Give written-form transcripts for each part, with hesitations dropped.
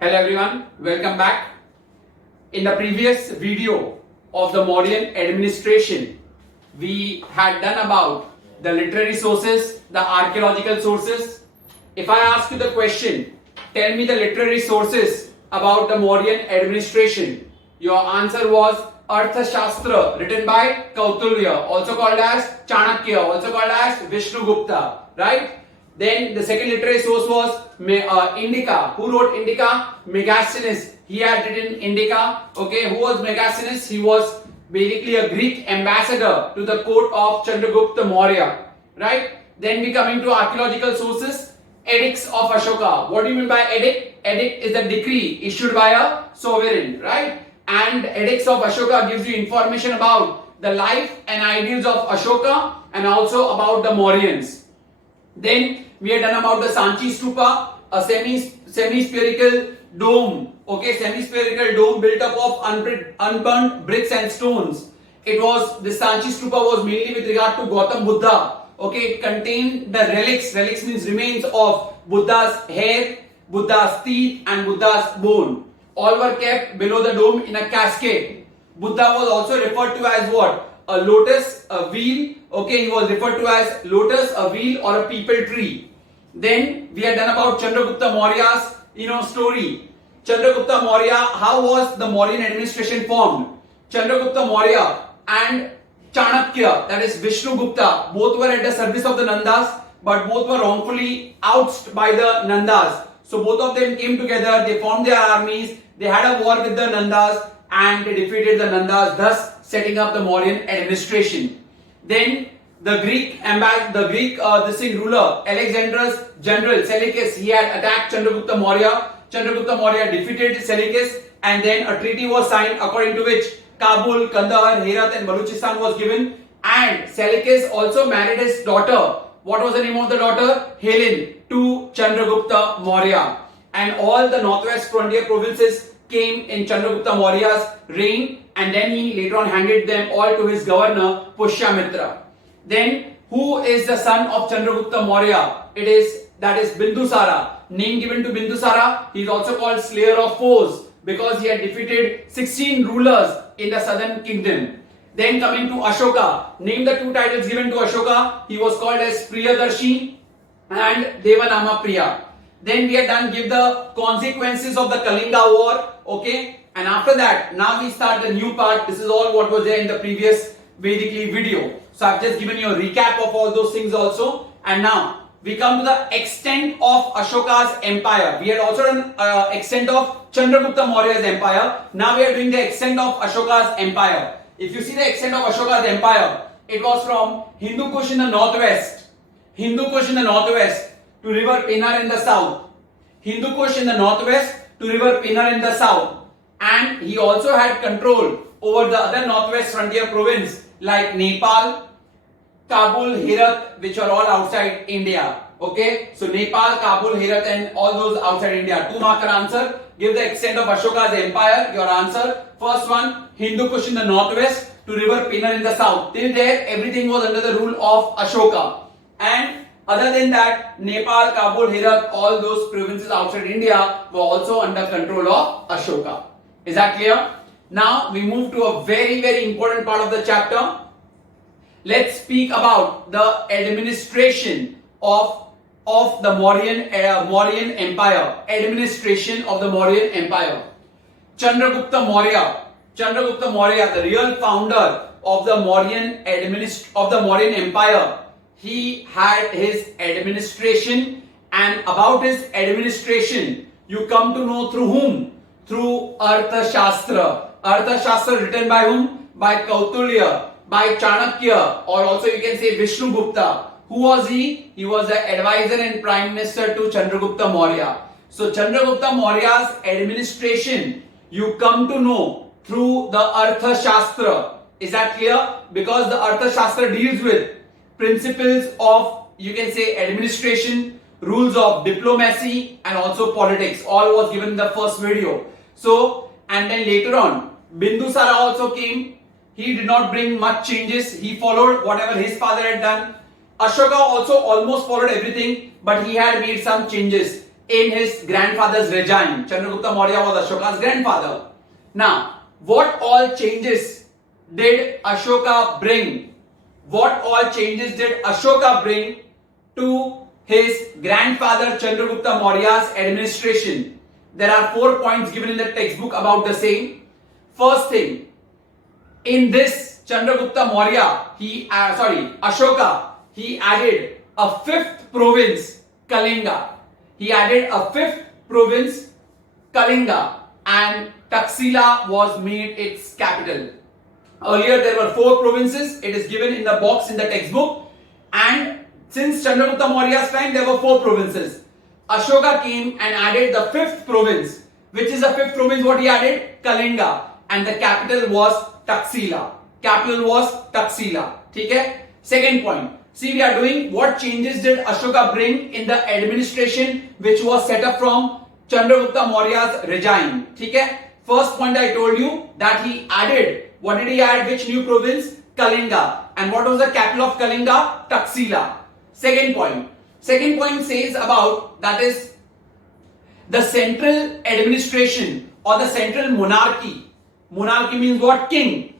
Hello everyone, welcome back. In the previous video of the Mauryan administration, we had done about the literary sources, the archaeological sources. If I ask you the question, tell me the literary sources about the Mauryan administration, your answer was Arthashastra, written by Kautulya, also called as Chanakya, also called as Vishnugupta, right? Then the second literary source was Indica. Who wrote Indica? Megasthenes. He had written Indica. Okay, who was Megasthenes? He was basically a Greek ambassador to the court of Chandragupta Maurya. Right? Then we coming to archaeological sources. Edicts of Ashoka. What do you mean by edict? Edict is a decree issued by a sovereign. Right? And Edicts of Ashoka gives you information about the life and ideals of Ashoka and also about the Mauryans. Then we had done about the Sanchi Stupa, a semi-spherical dome. Okay, semi-spherical dome built up of unburnt bricks and stones. This Sanchi Stupa was mainly with regard to Gautam Buddha. Okay, it contained the relics. Relics means remains of Buddha's hair, Buddha's teeth, and Buddha's bone. All were kept below the dome in a cascade. Buddha was also referred to as what? A lotus, a wheel. Okay, he was referred to as lotus, a wheel, or a peepal tree. Then we had done about Chandragupta Maurya's story. Chandragupta Maurya, how was the Mauryan administration formed? Chandragupta Maurya and Chanakya, that is Vishnugupta, both were at the service of the Nandas, but both were wrongfully ousted by the Nandas. So both of them came together, they formed their armies, they had a war with the Nandas and they defeated the Nandas, thus setting up the Mauryan administration. Then the Greek ruler, Alexander's general Seleucus, he had attacked Chandragupta Maurya. Chandragupta Maurya defeated Seleucus, and then a treaty was signed according to which Kabul, Kandahar, Herat and Baluchistan was given, and Seleucus also married his daughter. What was the name of the daughter? Helen, to Chandragupta Maurya. And all the northwest frontier provinces came in Chandragupta Maurya's reign, and then he later on handed them all to his governor Pushyamitra. Then who is the son of Chandragupta Maurya? That is Bindusara. Name given to Bindusara. He is also called Slayer of Foes because he had defeated 16 rulers in the southern kingdom. Then coming to Ashoka. Name the two titles given to Ashoka. He was called as Priyadarshi and Devanama Priya. Then we had give the consequences of the Kalinga war. Okay. And after that, now we start the new part. This is all what was there in the previous basically video. So I've just given you a recap of all those things also. And now we come to the extent of Ashoka's empire. We had also done extent of Chandragupta Maurya's empire. Now we are doing the extent of Ashoka's empire. If you see the extent of Ashoka's empire, it was from Hindu Kush in the northwest, to river Pennar in the south, Hindu Kush in the northwest to river Pennar in the south, and he also had control over the other northwest frontier province like Nepal, Kabul, Herat, which are all outside India. Okay, so Nepal, Kabul, Herat, and all those outside India. 2-marker answer. Give the extent of Ashoka's empire. Your answer. First one, Hindu Kush in the northwest to river Pennar in the south. Till there, everything was under the rule of Ashoka. And other than that, Nepal, Kabul, Herat, all those provinces outside India were also under control of Ashoka. Is that clear? Now we move to a very, very important part of the chapter. Let's speak about the administration of the Mauryan Empire. Empire. Chandragupta Maurya, the real founder of the Mauryan Empire. He had his administration, and about his administration, you come to know through whom? Through Arthashastra. Arthashastra written by whom? By Kautulya, by Chanakya, or also you can say Vishnugupta. Who was he? He was the advisor and prime minister to Chandragupta Maurya. So Chandragupta Maurya's administration, you come to know through the Arthashastra. Is that clear? Because the Arthashastra deals with principles of, you can say, administration, rules of diplomacy, and also politics. All was given in the first video. So, and then later on, Bindusara also came. He did not bring much changes. He followed whatever his father had done. Ashoka also almost followed everything, but he had made some changes. in his grandfather's regime. Chandragupta Maurya was Ashoka's grandfather. Now, what all changes did Ashoka bring? What all changes did Ashoka bring to his grandfather Chandragupta Maurya's administration? There are 4 points given in the textbook about the same. First thing, in this Chandragupta Maurya, Ashoka, he added a 5th province, Kalinga. He added a 5th province, Kalinga, and Taxila was made its capital. Earlier there were 4 provinces. It is given in the box in the textbook. And since Chandragupta Maurya's time, there were 4 provinces. Ashoka came and added the 5th province. Which is the 5th province? What he added? Kalinga. And the capital was Taxila. Capital was Taxila. Okay? Second point. See, we are doing what changes did Ashoka bring in the administration which was set up from Chandragupta Maurya's regime. Okay? First point I told you that he added. What did he add? Which new province? Kalinga. And what was the capital of Kalinga? Taxila. Second point. Second point says about, that is, the central administration or the central monarchy. Monarchy means what? King.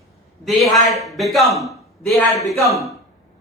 They had become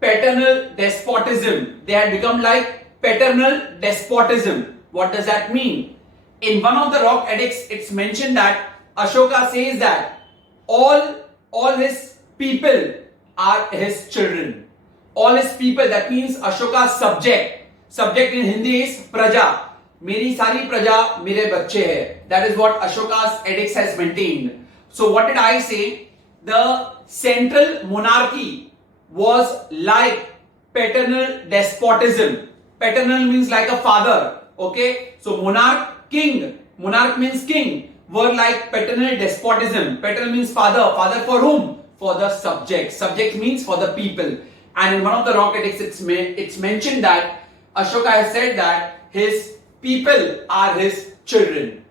paternal despotism. They had become like paternal despotism. What does that mean? In one of the rock edicts, it's mentioned that Ashoka says that all his people are his children. All his people, that means Ashoka's subject. Subject in Hindi is praja. Meri sari praja mere bacche hai. That is what Ashoka's edicts has maintained. So what did I say? The central monarchy was like paternal despotism. Paternal means like a father. Okay? So monarch, king. Monarch means king. Were like paternal despotism. Paternal means father. Father for whom? For the subject. Subject means for the people. And in one of the rock edicts, it's mentioned that Ashoka has said that his people are his children.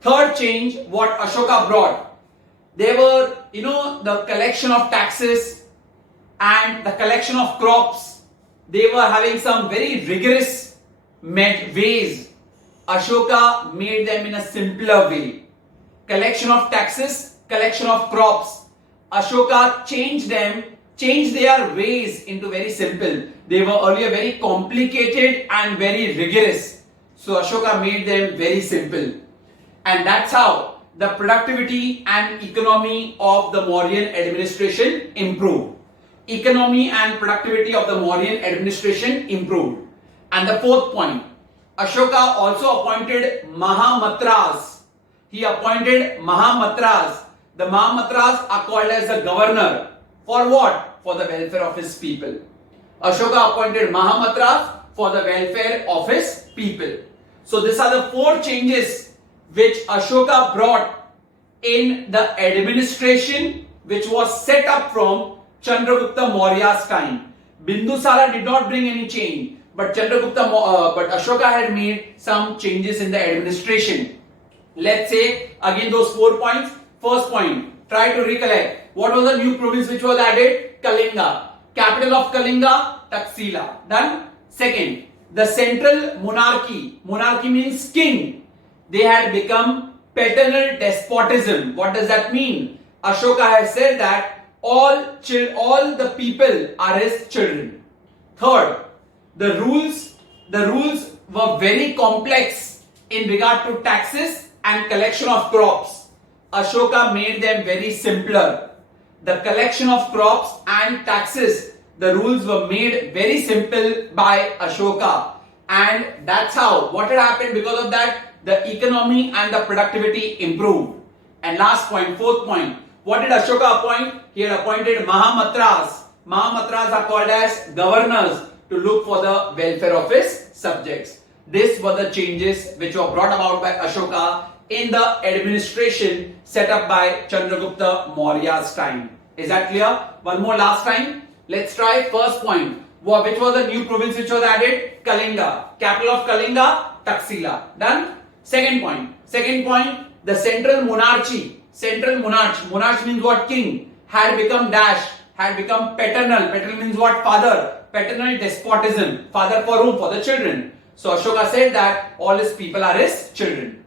Third change, what Ashoka brought. There were, the collection of taxes and the collection of crops. They were having some very rigorous ways. Ashoka made them in a simpler way. Collection of taxes, collection of crops. Ashoka changed their ways into very simple. They were earlier very complicated and very rigorous. So Ashoka made them very simple. And that's how the productivity and economy of the Mauryan administration improved. Economy and productivity of the Mauryan administration improved. And the fourth point, Ashoka also appointed Mahamatras. He appointed Mahamatras. The Mahamatras are called as the governor. For what? For the welfare of his people. Ashoka appointed Mahamatras for the welfare of his people. So these are the 4 changes which Ashoka brought in the administration which was set up from Chandragupta Maurya's time. Bindusara did not bring any change, but Ashoka had made some changes in the administration. Let's say again those 4 points. First point, try to recollect. What was the new province which was added? Kalinga. Capital of Kalinga, Taxila. Done. Second, the central monarchy. Monarchy means king. They had become paternal despotism. What does that mean? Ashoka has said that all the people are his children. Third, the rules were very complex in regard to taxes and collection of crops. Ashoka made them very simpler. The collection of crops and taxes, the rules were made very simple by Ashoka. And that's how, what had happened because of that? The economy and the productivity improved. And last point, fourth point, what did Ashoka appoint? He had appointed Mahamatras. Mahamatras are called as governors to look for the welfare of his subjects. These were the changes which were brought about by Ashoka in the administration set up by Chandragupta Maurya's time. Is that clear? One more last time. Let's try first point. Which was the new province which was added? Kalinga. Capital of Kalinga, Taxila. Done? Second point. Second point, the central monarchy. Central monarch. Monarch means what? King. Had become dash. Had become paternal. Paternal means what? Father. Paternal despotism. Father for whom? For the children. So Ashoka said that all his people are his children.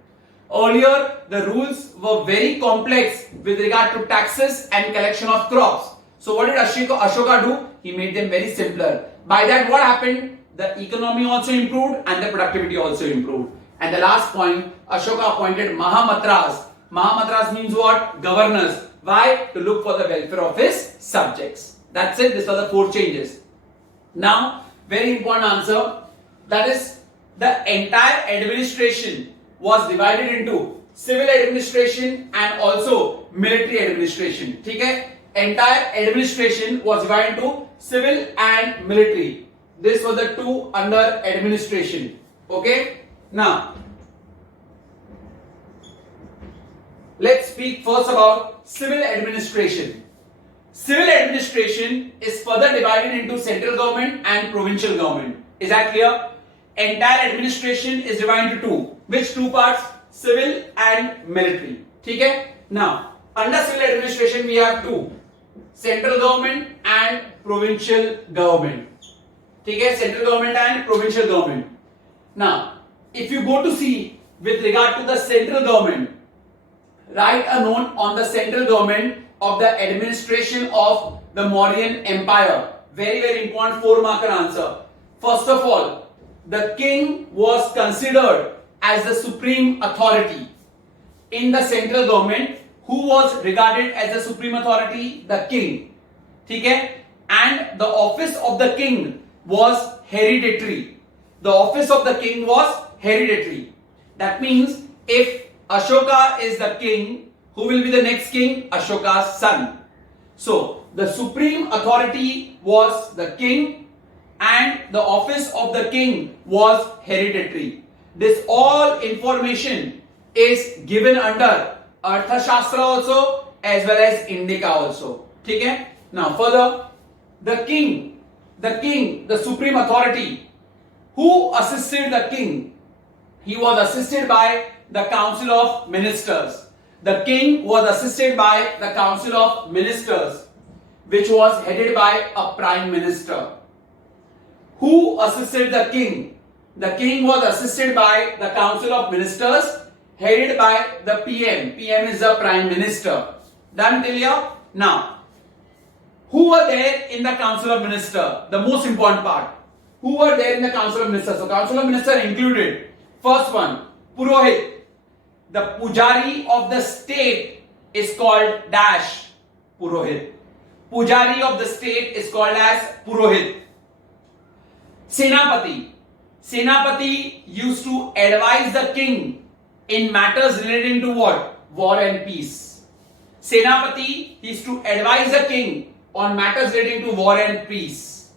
Earlier, the rules were very complex with regard to taxes and collection of crops. So what did Ashoka do? He made them very simpler. By that, what happened? The economy also improved and the productivity also improved. And the last point, Ashoka appointed Mahamatras. Mahamatras means what? Governors. Why? To look for the welfare of his subjects. That's it. These are the 4 changes. Now, very important answer. That is, the entire administration was divided into civil administration and also military administration. Okay? Entire administration was divided into civil and military. This was the 2 under administration. Okay? Now, let's speak first about civil administration. Civil administration is further divided into central government and provincial government. Is that clear? Entire administration is divided into 2. Which 2 parts? Civil and military. Okay? Now, under civil administration we have 2. Central government and provincial government. Okay? Central government and provincial government. Now, if you go to see with regard to the central government, write a note on the central government of the administration of the Mauryan Empire. Very, very important 4-marker answer. First of all, the king was considered as the supreme authority. In the central government, who was regarded as the supreme authority? The king. Okay? And the office of the king was hereditary. The office of the king was hereditary. That means if Ashoka is the king, who will be the next king? Ashoka's son. So, the supreme authority was the king and the office of the king was hereditary. This all information is given under Arthashastra also as well as Indica also. Okay? Now further, the king, the supreme authority, who assisted the king? He was assisted by the Council of Ministers. The king was assisted by the Council of Ministers, which was headed by a Prime Minister. Who assisted the king? The king was assisted by the Council of Ministers, headed by the PM. PM is the Prime Minister. Done till here? Now, who were there in the Council of Ministers? The most important part. Who were there in the Council of Ministers? So, Council of Ministers included, first one, Purohit. The Pujari of the state is called dash Purohit. Pujari of the state is called as Purohit. Senapati. Senapati used to advise the king in matters relating to what? War and peace. Senapati used to advise the king on matters relating to war and peace.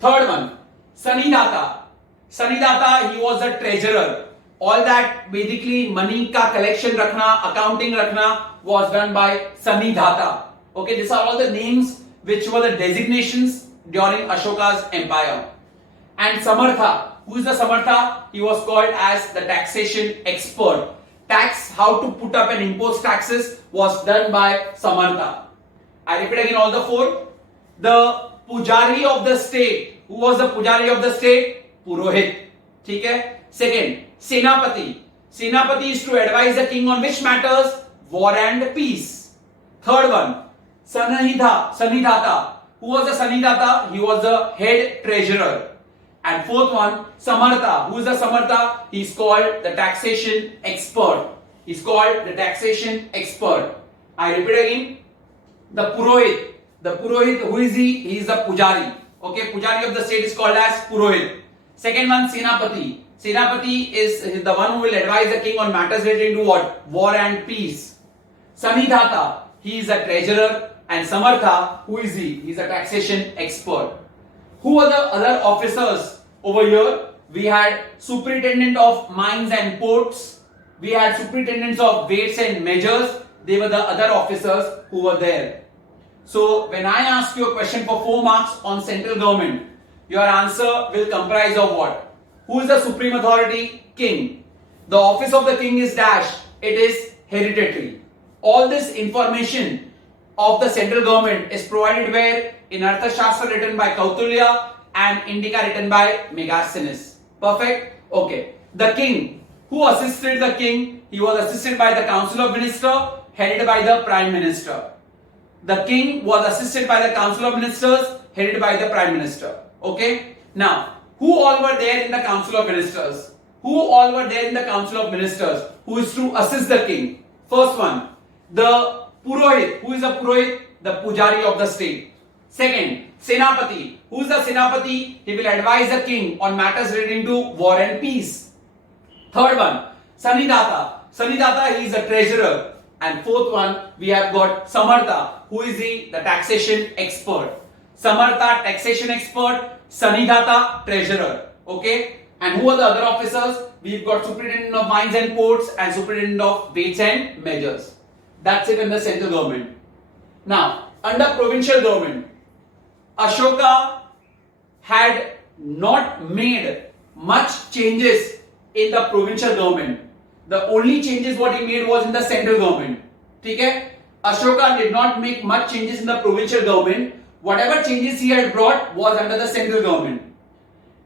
Third one, Sanidhata. Sanidhata, he was the treasurer. All that basically money ka collection rakhna, accounting rakhna was done by Sanidhata. Okay, these are all the names which were the designations during Ashoka's empire. And Samartha. Who is the Samartha? He was called as the taxation expert. Tax, how to put up and impose taxes was done by Samartha. I repeat again all the 4. The Pujari of the state. Who was the Pujari of the state? Purohit. Okay? Second, Senapati. Senapati is to advise the king on which matters? War and peace. Third one, Sanidhata. Who was the Sanidhata? He was the head treasurer. And fourth one, Samartha. Who is the Samartha? He is called the taxation expert. He is called the taxation expert. I repeat again. The Purohit. The Purohit, who is he? He is the Pujari. Okay, Pujari of the state is called as Purohit. Second one, Senapati. Senapati is the one who will advise the king on matters relating to what? War and peace. Sanidhata, he is a treasurer. And Samartha, who is he? He is a taxation expert. Who are the other officers over here? We had superintendent of mines and ports. We had superintendents of weights and measures. They were the other officers who were there. So when I ask you a question for 4 marks on central government, your answer will comprise of what? Who is the supreme authority? King. The office of the king is dash. It is hereditary. All this information of the central government is provided where? In Arthashastra written by Kautilya and Indica written by Megasthenes. Perfect. Okay. The king. Who assisted the king? He was assisted by the Council of Ministers, headed by the Prime Minister. The king was assisted by the Council of Ministers, headed by the Prime Minister. Okay. Now, who all were there in the Council of Ministers? Who all were there in the Council of Ministers who is to assist the king? First one, the Purohit. Who is the Purohit? The Pujari of the state. Second, Senapati. Who is the Senapati? He will advise the king on matters relating to war and peace. Third one, Sanidata. Sanidata, he is the treasurer. And fourth one, we have got Samartha, who is the taxation expert. Samartha, taxation expert. Sanidata, treasurer. Okay. And who are the other officers? We've got Superintendent of Mines and Ports and Superintendent of Weights and Measures. That's it in the central government. Now, under provincial government, Ashoka had not made much changes in the provincial government. The only changes what he made was in the central government. Okay? Ashoka did not make much changes in the provincial government. Whatever changes he had brought was under the central government.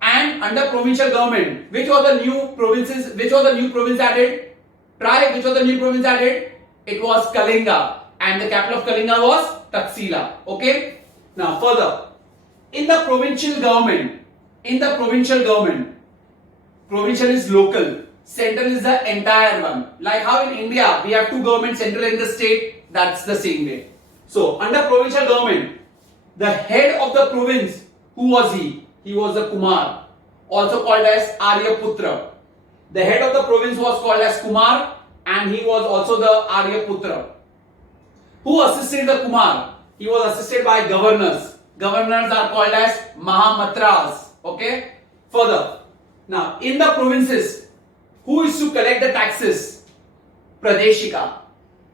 And under provincial government, which was the new provinces? Which was the new province added? Try which was the new province added? It was Kalinga, and the capital of Kalinga was Taxila. Okay. Now further, in the provincial government, provincial is local, central is the entire one. Like how in India we have two governments, central and the state. That's the same way. So under provincial government, the head of the province, who was he? He was a Kumar, also called as Aryaputra. The head of the province was called as Kumar, and he was also the Aryaputra. Who assisted the Kumar? He was assisted by governors. Governors are called as Mahamatras. Okay. Further, now in the provinces, who is to collect the taxes? Pradeshika.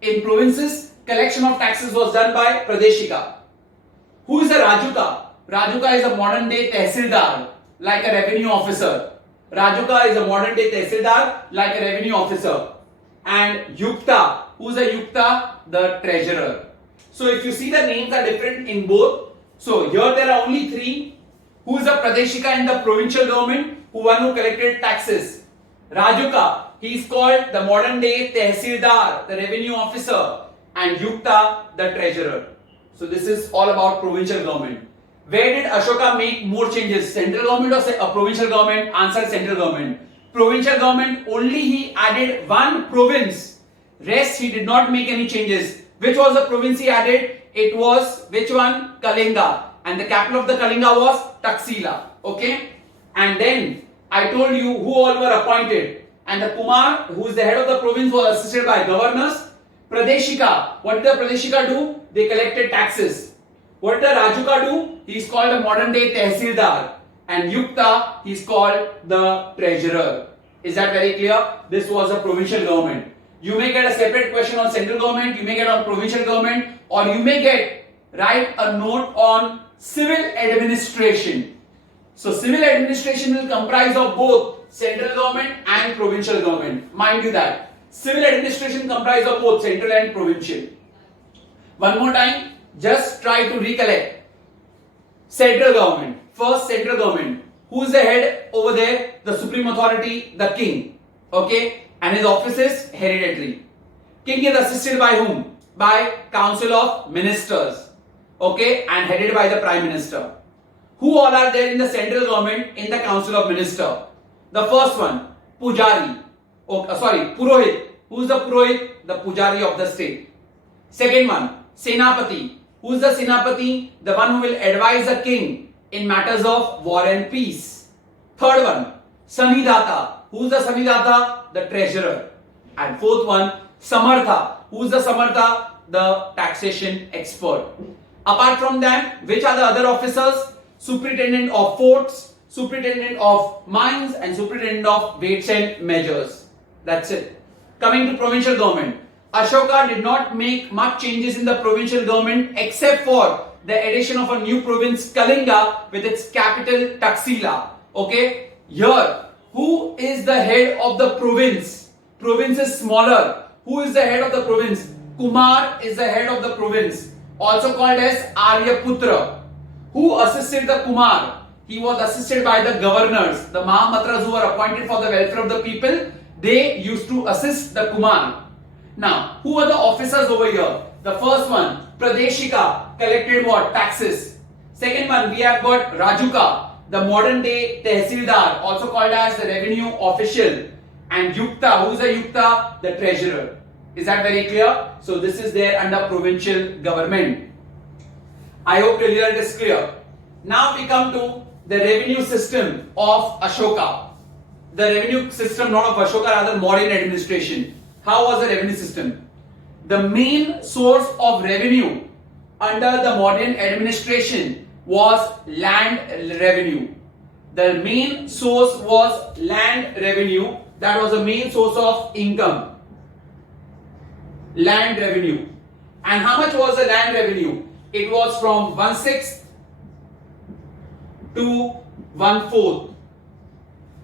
In provinces, collection of taxes was done by Pradeshika. Who is the Rajuka? Rajuka is a modern day Tehsildar, like a revenue officer. Rajuka is a modern day Tehsildar, like a revenue officer. And Yukta, who is a Yukta? The treasurer. So if you see, the names are different in both. So here there are only three. Who is a Pradeshika in the provincial government? Who collected taxes? Rajuka, he is called the modern day Tehsildar, the revenue officer. And Yukta, the treasurer. So this is all about provincial government. Where did Ashoka make more changes? Central government or provincial government? Answer, central government. Provincial government, only he added one province. Rest he did not make any changes. Which was the province he added? It was which one? Kalinga. And the capital of the Kalinga was Taxila. Okay. And then I told you who all were appointed. And the Kumar, who is the head of the province, was assisted by governors. Pradeshika. What did the Pradeshika do? They collected taxes. What did the Rajuka do? He is called a modern day Tehsildar. And Yukta, he is called the treasurer. Is that very clear? This was a provincial government. You may get a separate question on central government, you may get on provincial government, or you may write a note on civil administration. So civil administration will comprise of both central government and provincial government. Mind you that. Civil administration comprises of both central and provincial. One more time. Just try to recollect. Central government. First, central government. Who is the head over there? The supreme authority, the king. Okay. And his office is hereditary. King is assisted by whom? By Council of Ministers. Okay. And headed by the Prime Minister. Who all are there in the central government in the Council of Ministers? The first one, Pujari. Purohit. Who is the Purohit? The Pujari of the state. Second one, Senapati. Who is the Senapati? The one who will advise the king in matters of war and peace. Third one, Sanidata. Who is the Sanidata? The treasurer. And fourth one, Samartha. Who is the Samartha? The taxation expert. Apart from them, which are the other officers? Superintendent of Forts, Superintendent of Mines, and Superintendent of Weights and Measures. That's it. Coming to provincial government. Ashoka did not make much changes in the provincial government except for the addition of a new province, Kalinga, with its capital, Taxila. Okay. Here, who is the head of the province? Province is smaller. Who is the head of the province? Kumar is the head of the province, also called as Aryaputra. Who assisted the Kumar? he was assisted by the governors, the Mahamatras who were appointed for the welfare of the people. They used to assist the Kumar. Now, who are the officers over here? The first one, Pradeshika, collected what? Taxes. Second one, we have got Rajuka, the modern day Tehsildar, also called as the revenue official. And Yukta, who is a Yukta? The treasurer. Is that very clear? So this is there under provincial government. I hope the result is clear. Now we come to the revenue system of Ashoka. The revenue system not of Ashoka, rather Mauryan administration. How was the revenue system? The main source of revenue under the Mauryan administration was land revenue. The main source was land revenue. That was the main source of income. Land revenue. And how much was the land revenue? It was from 1/6 to 1/4.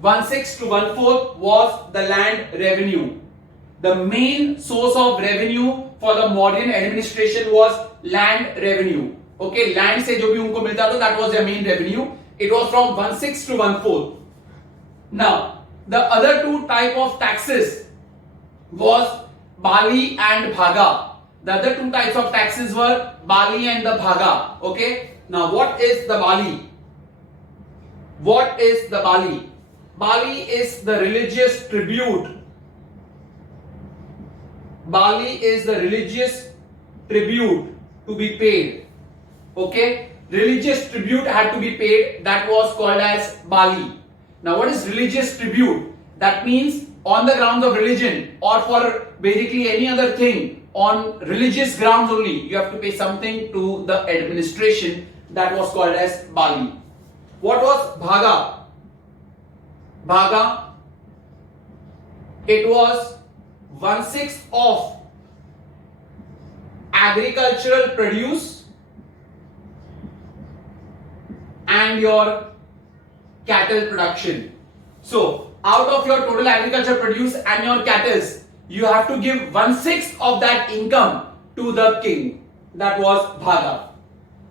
1/6 to 1/4 was the land revenue. The main source of revenue for the Mauryan administration was land revenue. Okay, land से जो भी उनको मिलता था, that was their main revenue. It was from 1/6 to 1/4. Now, the other two type of taxes was Bali and Bhaga. The other two types of taxes were Bali and the Bhaga. Okay. Now, what is the Bali? What is the Bali? Bali is the religious tribute. Bali is the religious tribute to be paid. Okay. Religious tribute had to be paid. That was called as Bali. Now, what is religious tribute? That means on the grounds of religion or for basically any other thing on religious grounds only, you have to pay something to the administration. That was called as Bali. What was Bhaga? Bhaga, it was 1/6 of agricultural produce and your cattle production. So, out of your total agricultural produce and your cattle, you have to give 1/6 of that income to the king. That was Bhaga.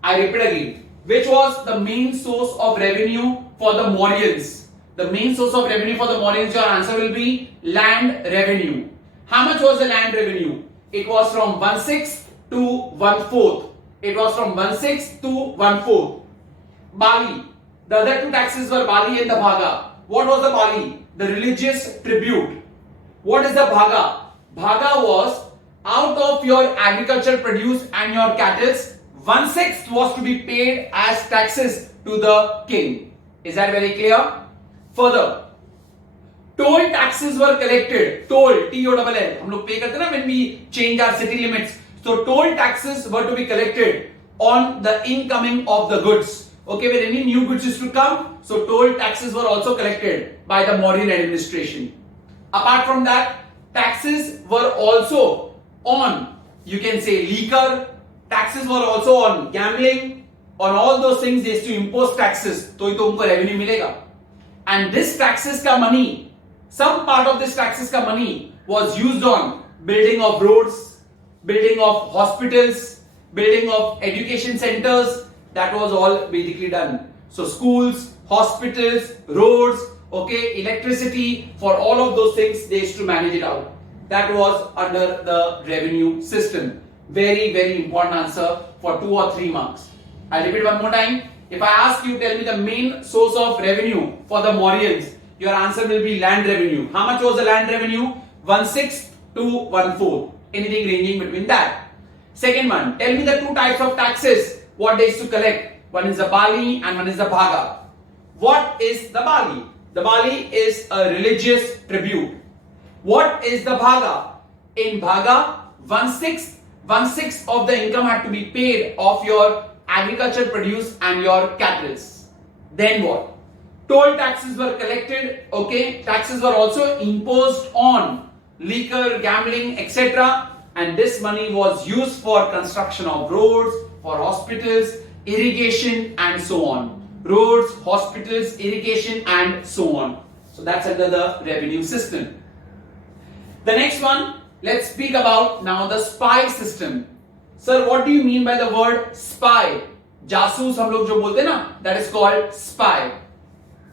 I repeat again. Which was the main source of revenue for the Mauryans? The main source of revenue for the Mauryans, your answer will be land revenue. How much was the land revenue? It was from 1/6 to 1/4. It was from 1/6 to 1/4. Bali. The other two taxes were Bali and the Bhaga. What was the Bali? The religious tribute. What is the Bhaga? Bhaga was out of your agricultural produce and your cattle, 1/6 was to be paid as taxes to the king. Is that very clear? Further, toll taxes were collected. Toll, T-O-L-L. हम लोग pay करते हैं ना when we change our city limits. So toll taxes were to be collected on the incoming of the goods. Okay, when any new goods used to come, so toll taxes were also collected by the Mauryan administration. Apart from that, taxes were also on, you can say, liquor. Taxes were also on gambling. On all those things, they used to impose taxes. तो ही तो उनको revenue मिलेगा. And this taxes का money, some part of this taxes का money was used on building of roads, building of hospitals, building of education centers. That was all basically done. So schools, hospitals, roads, okay, electricity, for all of those things they used to manage it out. That was under the revenue system. Very, very important answer for 2 or 3 marks. I'll repeat one more time. If I ask you, tell me the main source of revenue for the Mauryans, your answer will be land revenue. How much was the land revenue? 1/6 to 1/4. Anything ranging between that. Second one, tell me the two types of taxes. What they used to collect? One is the Bali and one is the Bhaga. What is the Bali? The Bali is a religious tribute. What is the Bhaga? In Bhaga, 1/6 of the income had to be paid of your agricultural produce and your cattle. Then what? Toll taxes were collected. Okay, taxes were also imposed on liquor, gambling, etc. And this money was used for construction of roads, for hospitals, irrigation, and so on. Roads, hospitals, irrigation, and so on. So that's under the revenue system. The next one, let's speak about now the spy system. Sir, what do you mean by the word spy? जासूस हम लोग जो बोलते हैं ना, that is called spy.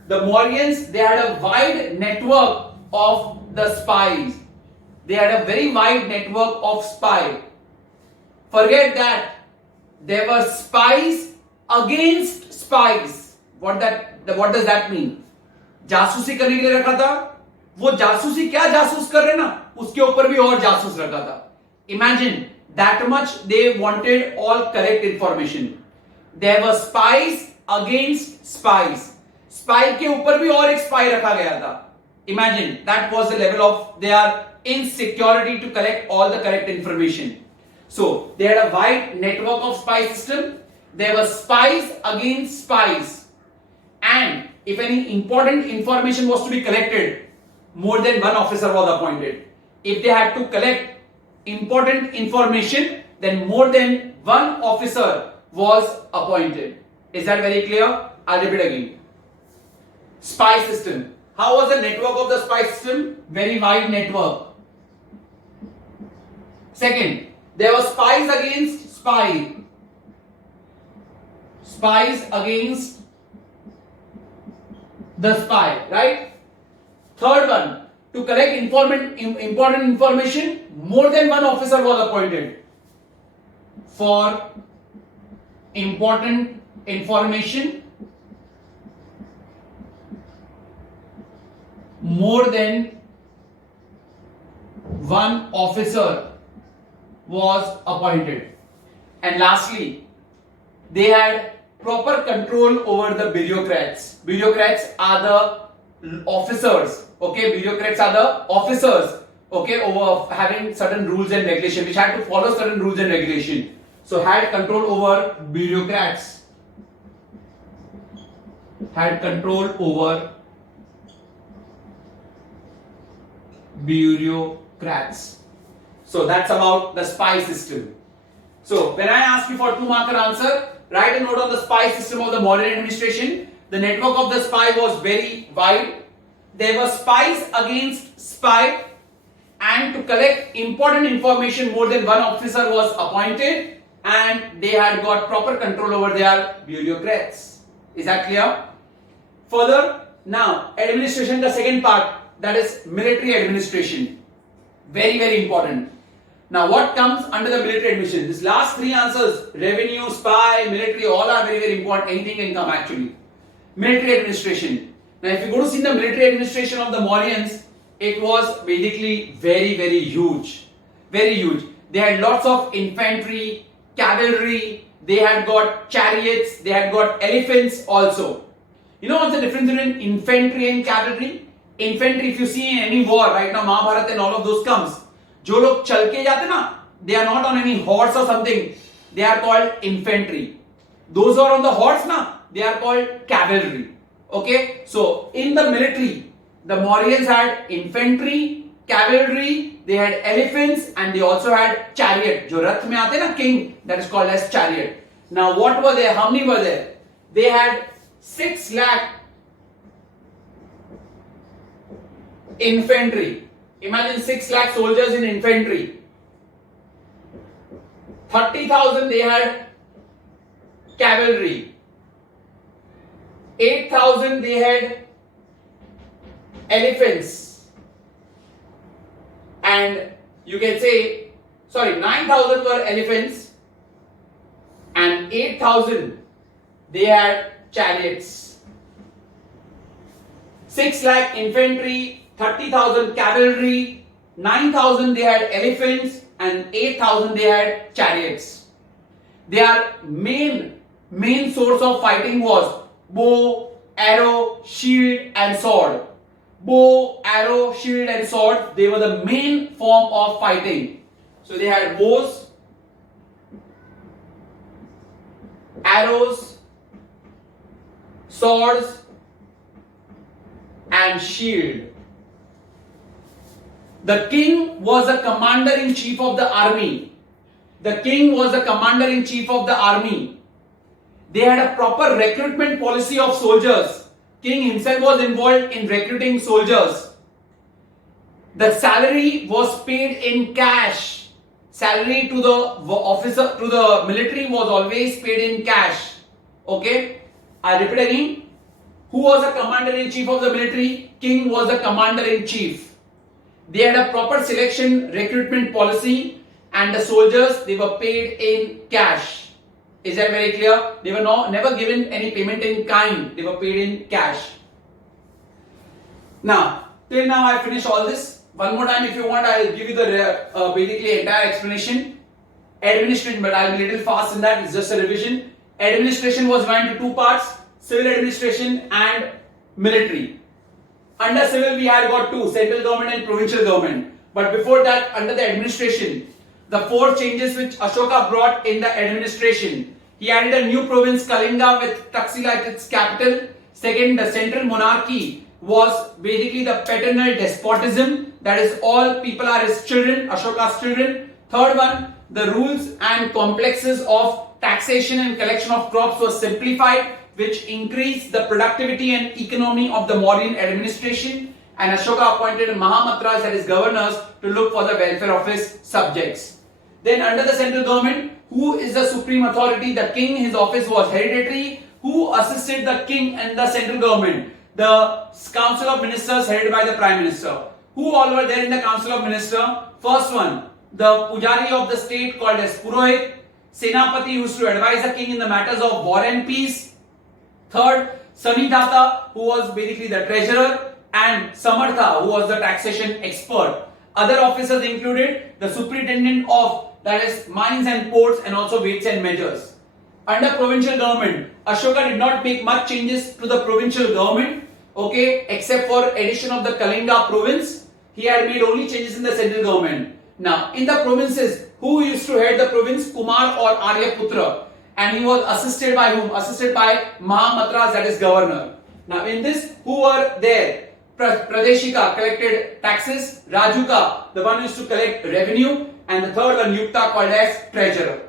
The Mauryans, they had a wide network of the spies. They had a very wide network of spy. Forget that. There were spies against spies. What does that mean? जासूसी करने के लिए रखा था. वो जासूसी क्या जासूस कर रहे ना, उसके ऊपर भी और जासूस रखा था. Imagine that much they wanted all correct information. There were spies against spies. Spy के ऊपर भी और एक spy रखा गया था. Imagine that was the level of their insecurity to collect all the correct information. So they had a wide network of spy system. There were spies against spies, and if any important information was to be collected, more than one officer was appointed. If they had to collect important information, then more than one officer was appointed. Is that very clear? I'll repeat again. Spy system. How was the network of the spy system? Very wide network. Second, there were spies against spies. Spies against the spy, right? Third one, to collect important information, more than one officer was appointed. For important information, more than one officer was appointed. And lastly, they had proper control over the bureaucrats. Bureaucrats are the officers. Okay, bureaucrats are the officers. Okay, over having certain rules and regulation, which had to follow certain rules and regulation. So had control over bureaucrats. Had control over bureaucrats. So that's about the spy system. So when I ask you for 2-marker answer, write a note on the spy system of the Mauryan administration. The network of the spy was very wide. There were spies against spy, and to collect important information, more than one officer was appointed, and they had got proper control over their bureaucrats. Is that clear? Further, now administration, the second part, that is military administration. Very, very important. Now what comes under the military administration? These last three answers, revenue, spy, military, all are very, very important. Anything can come actually. Military administration. Now if you go to see the military administration of the Mauryans, it was basically very, very huge. Very huge. They had lots of infantry, cavalry, they had got chariots, they had got elephants also. You know what's the difference between infantry and cavalry? Infantry, if you see in any war, right now Mahabharata and all of those comes, जो लोग चल के जाते ना, they are not on any horse or something, they are called infantry. Those who are on the horse na, they are called cavalry. Okay, so in the military, the Mauryans had infantry, cavalry, they had elephants, and they also had chariot. जो रथ में आते ना king, that is called as chariot. Now what were there? How many were there? They had 6 lakh infantry. Imagine 6 lakh soldiers in infantry. 30,000 they had cavalry. 8,000 they had elephants. And you can say, sorry, 9,000 were elephants and 8,000 they had chariots. 6 lakh infantry, 30,000 cavalry, 9,000 they had elephants, and 8,000 they had chariots. Their main source of fighting was bow, arrow, shield and sword. Bow, arrow, shield and sword, they were the main form of fighting. So they had bows, arrows, swords and shield. The king was the commander-in-chief of the army. The king was the commander-in-chief of the army. They had a proper recruitment policy of soldiers. King himself was involved in recruiting soldiers. The salary was paid in cash. Salary to the officer, to the military was always paid in cash. Okay, I repeat again. Who was the commander-in-chief of the military? King was the commander-in-chief. They had a proper selection recruitment policy, and the soldiers, they were paid in cash. Is that very clear? They were never given any payment in kind. They were paid in cash. Now, till now I finished all this. One more time if you want, I will give you the basically entire explanation. Administration, but I will be a little fast in that. It's just a revision. Administration was divided into two parts: civil administration and military. Under civil we had got two: central government and provincial government. But before that, under the administration, the four changes which Ashoka brought in the administration: he added a new province, Kalinga, with Taxila as its capital. Second, the central monarchy was basically the paternal despotism, that is, all people are his children, Ashoka's children. Third one, the rules and complexes of taxation and collection of crops were simplified, which increased the productivity and economy of the Mauryan administration. And Ashoka appointed Mahamatras as his governors to look for the welfare of his subjects. Then under the central government, who is the supreme authority? The king. His office was hereditary. Who assisted the king and the central government? The council of ministers headed by the prime minister. Who all were there in the council of ministers? First one, the pujari of the state called as Purohit. Senapati used to advise the king in the matters of war and peace. Third, Sanidhata, who was basically the treasurer, and Samartha, who was the taxation expert. Other officers included the superintendent of, that is, mines and ports, and also weights and measures. Under provincial government, Ashoka did not make much changes to the provincial government, okay, except for addition of the Kalinga province. He had made only changes in the central government. Now, in the provinces, who used to head the province? Kumar or Aryaputra. And he was assisted by whom? Assisted by Mahamatras, that is governor. Now, in this, who were there? Pradeshika collected taxes, Rajuka, the one who used to collect revenue, and the third one, Yukta, called as treasurer.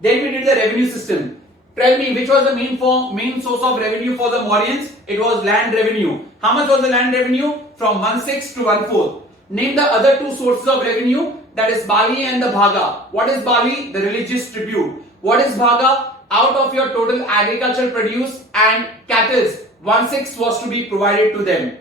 Then we did the revenue system. Tell me, which was the main source of revenue for the Mauryans? It was land revenue. How much was the land revenue? From 1/6 to 1/4. Name the other two sources of revenue, that is Bali and the Bhaga. What is Bali? The religious tribute. What is Bhaga? Out of your total agricultural produce and cattle, 1/6 was to be provided to them.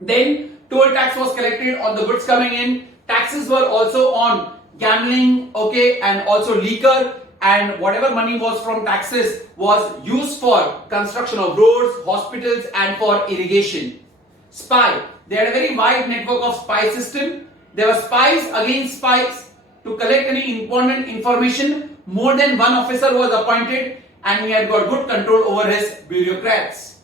Then toll tax was collected on the goods coming in. Taxes were also on gambling, okay, and also liquor. And whatever money was from taxes was used for construction of roads, hospitals, and for irrigation. Spy. They had a very wide network of spy system. There were spies against spies to collect any important information. More than one officer was appointed, and he had got good control over his bureaucrats.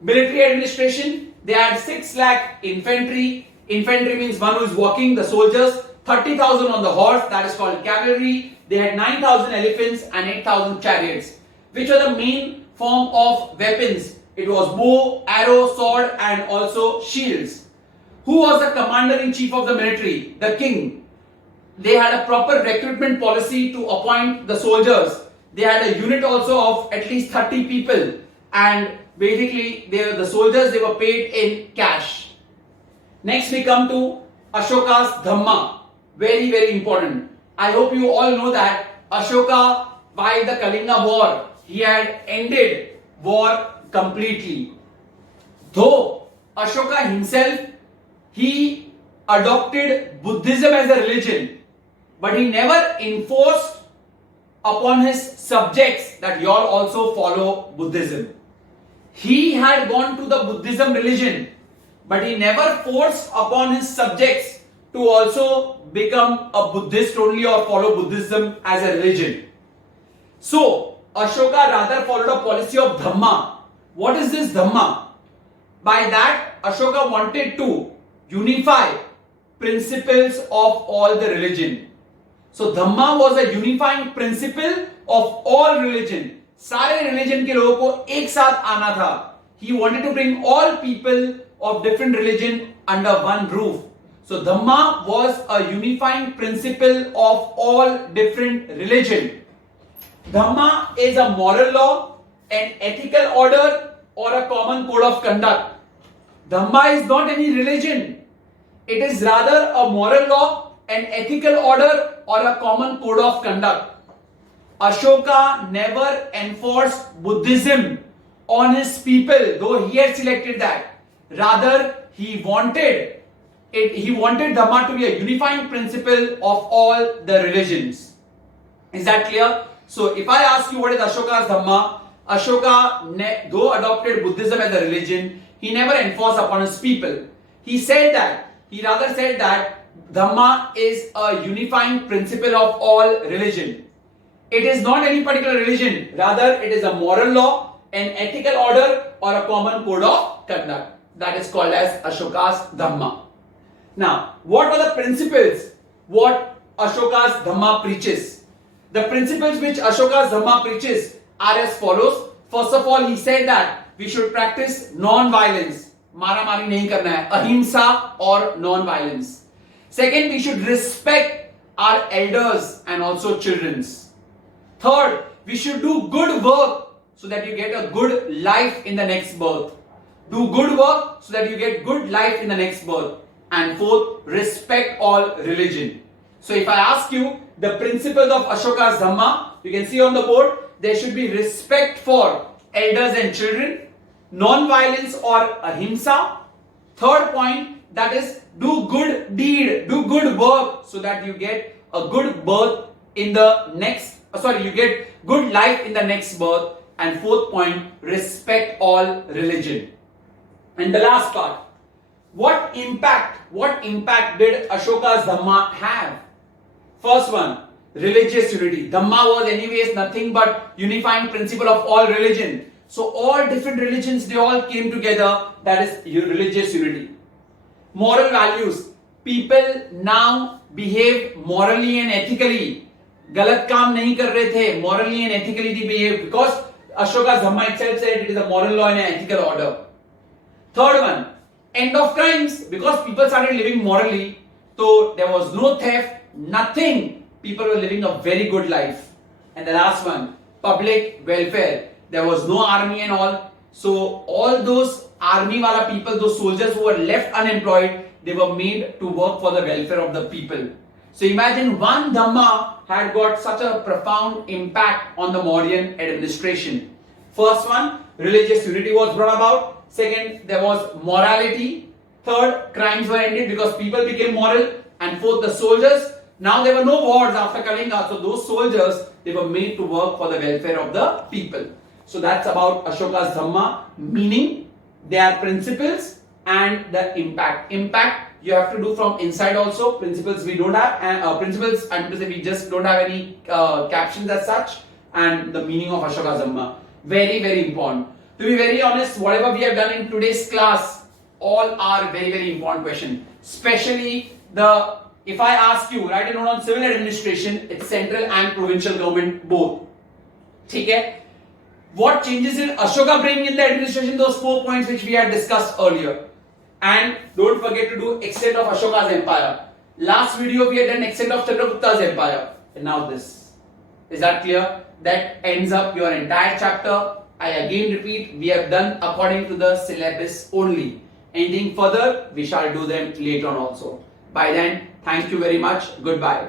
Military administration. They had 6 lakh infantry. Infantry means one who is walking, the soldiers. 30,000 on the horse, that is called cavalry. They had 9,000 elephants and 8,000 chariots. Which were the main form of weapons? It was bow, arrow, sword, and also shields. Who was the commander-in-chief of the military? The king. They had a proper recruitment policy to appoint the soldiers. They had a unit also of at least 30 people, and basically the soldiers, they were paid in cash. Next we come to Ashoka's Dhamma. Very, very important. I hope you all know that Ashoka, by the Kalinga war, he had ended war completely. Though Ashoka himself, he adopted Buddhism as a religion, but he never enforced upon his subjects that you all also follow Buddhism. He had gone to the Buddhism religion, but he never forced upon his subjects to also become a Buddhist only or follow Buddhism as a religion. So, Ashoka rather followed a policy of Dhamma. What is this Dhamma? By that, Ashoka wanted to unify principles of all the religion. So, Dhamma was a unifying principle of all religion. सारे religion के लोगों को एक साथ आना था. He wanted to bring all people of different religion under one roof. So Dhamma was a unifying principle of all different religion. Dhamma is a moral law, an ethical order, or a common code of conduct. Dhamma is not any religion. It is rather a moral law, an ethical order, or a common code of conduct. Ashoka never enforced Buddhism on his people, though he had selected that. Rather, he wanted Dhamma to be a unifying principle of all the religions. Is that clear? So, if I ask you what is Ashoka's Dhamma, Ashoka, though adopted Buddhism as a religion, he never enforced upon his people. He rather said that Dhamma is a unifying principle of all religion. It is not any particular religion, rather it is a moral law, an ethical order, or a common code of conduct. That is called as Ashoka's Dhamma. Now, what are the principles what Ashoka's Dhamma preaches? The principles which Ashoka's Dhamma preaches are as follows. First of all, he said that we should practice non-violence. मारामारी नहीं करना है, अहिंसा और non-violence. Second, we should respect our elders and also children's. Third, we should do good work so that you get a good life in the next birth. Do good work so that you get good life in the next birth. And fourth, respect all religion. So if I ask you the principles of Ashoka's Dhamma, you can see on the board, there should be respect for elders and children, non-violence or ahimsa. Third point, that is do good deed, do good work so that you get a good birth in the next, you get good life in the next birth. And fourth point, respect all religion. And the last part, what impact did Ashoka's Dhamma have? First one, religious unity. Dhamma was anyways nothing but unifying principle of all religion. So all different religions, they all came together. That is religious unity. Moral values. People now behave morally and ethically. गलत काम नहीं कर रहे थे. Morally and ethically they behave because Ashoka's Dhamma itself said it is a moral law and an ethical order. Third one, end of crimes, because people started living morally. So there was no theft, nothing. People were living a very good life. And the last one, public welfare. There was no army and all. So all those army wala people, those soldiers who were left unemployed, they were made to work for the welfare of the people. So imagine one Dhamma had got such a profound impact on the Mauryan administration. First one, religious unity was brought about. Second, there was morality. Third, crimes were ended because people became moral. And fourth, the soldiers. Now there were no wars after Kalinga. So those soldiers, they were made to work for the welfare of the people. So that's about Ashoka's Dhamma, meaning their principles and the impact. Impact you have to do from inside also. Principles we don't have, and principles and we just don't have any captions as such. And the meaning of Ashoka's Dhamma, very, very important. To be very honest, whatever we have done in today's class, all are very, very important questions. Especially if I ask you, write a note on civil administration, it's central and provincial government both. Okay? What changes did Ashoka bring in the administration? Those 4 points which we had discussed earlier. And don't forget to do extent of Ashoka's empire. Last video we had done extent of Chandragupta's empire. And now this. Is that clear? That ends up your entire chapter. I again repeat, we have done according to the syllabus only. Anything further, we shall do them later on also. By then, thank you very much. Goodbye.